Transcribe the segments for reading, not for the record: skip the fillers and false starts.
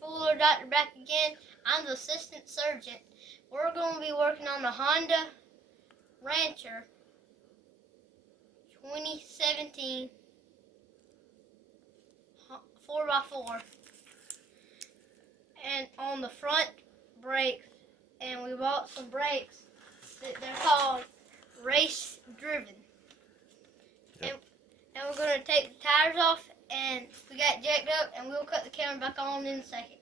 Fuller Doctor back again. I'm the assistant surgeon. We're going to be working on the Honda Rancher 2017 4x4 and on the front brakes, and we bought some brakes that they're called race driven. Yep. And we're going to take the tires off, and we got jacked up, and we'll cut the camera back on in a second.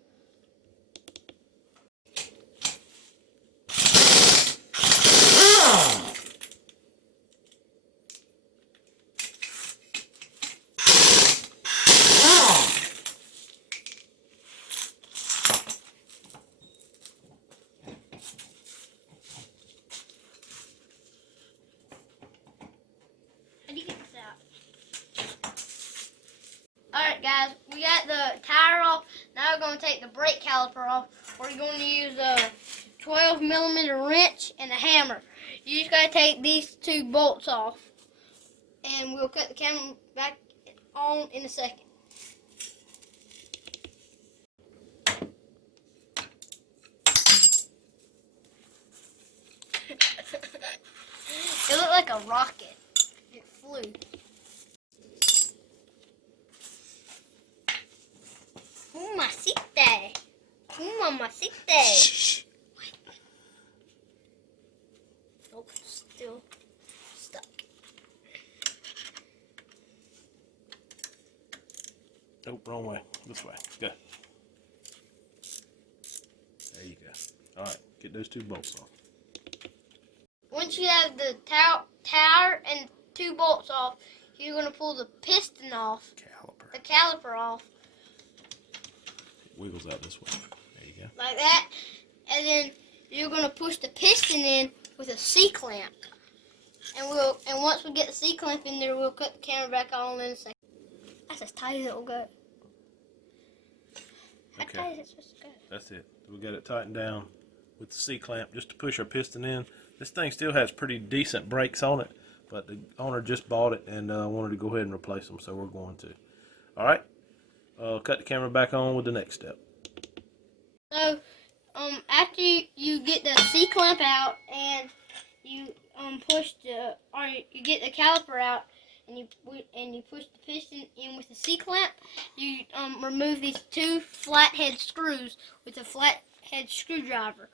How do you get this out? Alright guys, we got the tire off. Now we're going to take the brake caliper off. We're going to use a 12mm wrench and a hammer. You just got to take these two bolts off. And we'll cut the camera back on in a second. It looked like a rocket. It flew. Mamacita. Mamacita. Shh. Nope, still stuck. Nope, wrong way. This way. Go. There you go. All right, get those two bolts off. Once you have the tire and two bolts off, you're going to pull the piston off, Caliper. the caliper off, It wiggles out this way. There you go. like that, and then you're going to push the piston in with a C-clamp. And once we get the C-clamp in there, we'll cut the camera back on in a second. That's as tight as it will go. How Okay. tight is it supposed to go? That's it. We got it tightened down with the C-clamp just to push our piston in. This thing still has pretty decent brakes on it, but the owner just bought it and wanted to go ahead and replace them, so we're going to. All right. Cut the camera back on with the next step. So, after you get the C-clamp out and you you get the caliper out and you push the piston in with the C-clamp, you remove these two flathead screws with a flathead screwdriver.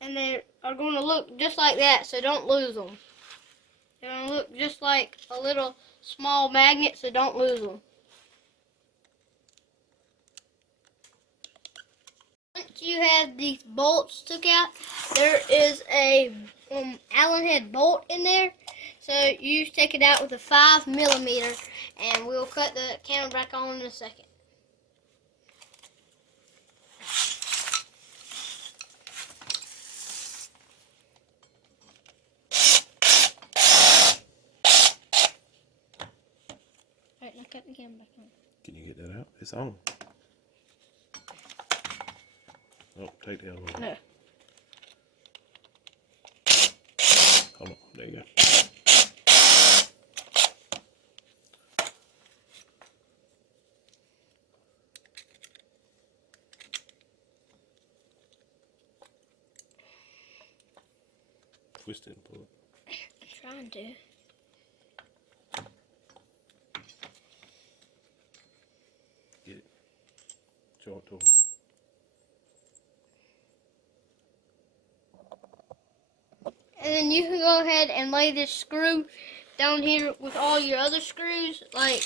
And they are going to look just like that, so don't lose them. They're going to look just like a little small magnet, so don't lose them. Once you have these bolts took out, there is a Allen head bolt in there. So you just take it out with a 5mm, and we'll cut the camera back on in a second. Alright, now cut the camera back on. Can you get that out? It's on. Oh, take the other one. No. Hold on. There you go. Twist it and pull it. I'm trying to. Get it. Show it to him. And then you can go ahead and lay this screw down here with all your other screws, like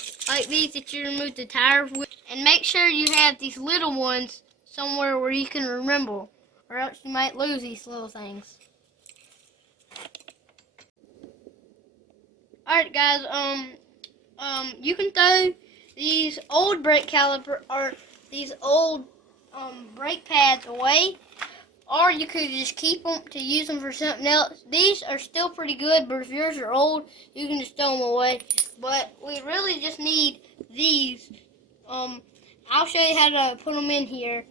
these that you removed the tires with. And make sure you have these little ones somewhere where you can remember, or else you might lose these little things. Alright guys, you can throw these old brake caliper or these old brake pads away, or you could just keep them to use them for something else. These are still pretty good, but if yours are old, you can just throw them away. But we really just need these. I'll show you how to put them in here.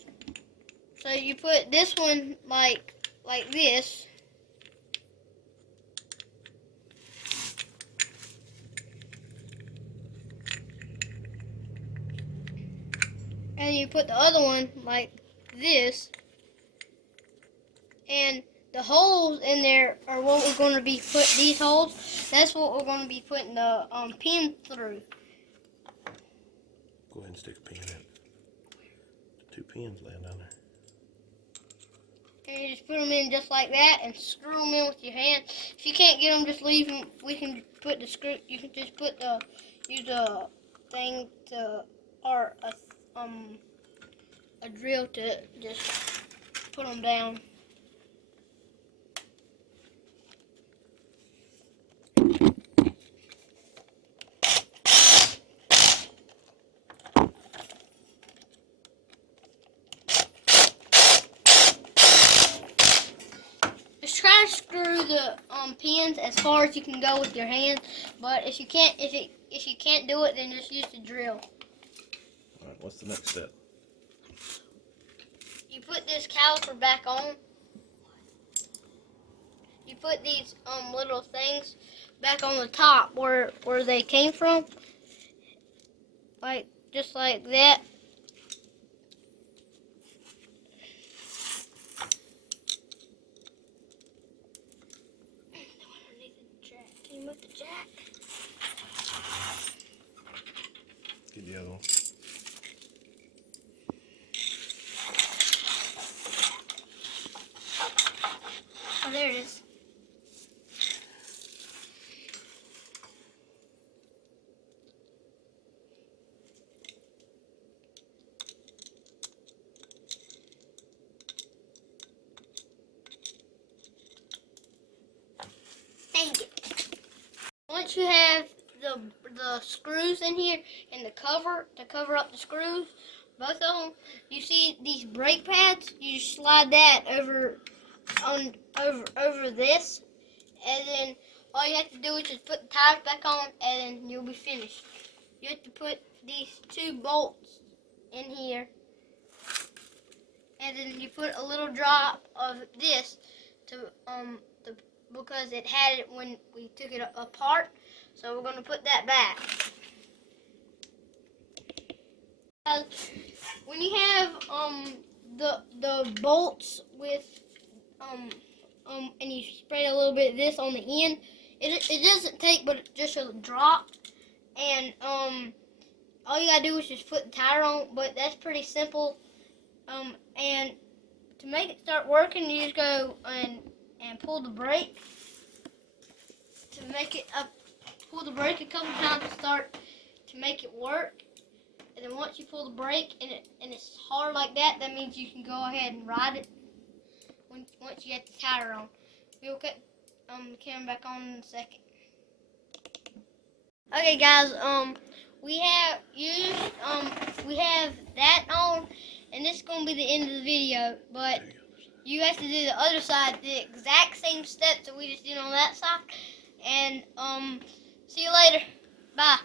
So you put this one like this. And you put the other one like this. And the holes in there are what we're going to be putting, these holes, that's what we're going to be putting the pin through. Go ahead and stick a pin in. 2 pins laying down there. And you just put them in just like that and screw them in with your hand. If you can't get them, just leave them. We can put the screw, you can just put the, use a thing to, or a drill to just put them down. Just try to screw the pins as far as you can go with your hand. But if you can't, if you can't do it, then just use the drill. All right, what's the next step? You put this caliper back on. You put these little things back on the top where they came from, like just like that. Can you move the jack? Get the other one. Oh, there it is. Dang it. Once you have the screws in here and the cover to cover up the screws, both of them, you see these brake pads, you just slide that over this, and then all you have to do is just put the tires back on, and then you'll be finished. You have to put these 2 bolts in here, and then you put a little drop of this because it had it when we took it apart, so we're going to put that back. When you have the bolts with and you spray a little bit of this on the end, it doesn't take but just a drop, and all you gotta do is just put the tire on. But that's pretty simple. And to make it start working, you just go and pull the brake to make it up. Pull the brake a couple times to make it work. And then once you pull the brake and it's hard like that, that means you can go ahead and ride it. Once you get the tire on, we'll cut the camera back on in a second. Okay, guys, we have that on, and this is gonna be the end of the video. But you have to do the other side, the exact same steps that we just did on that side. And see you later. Bye.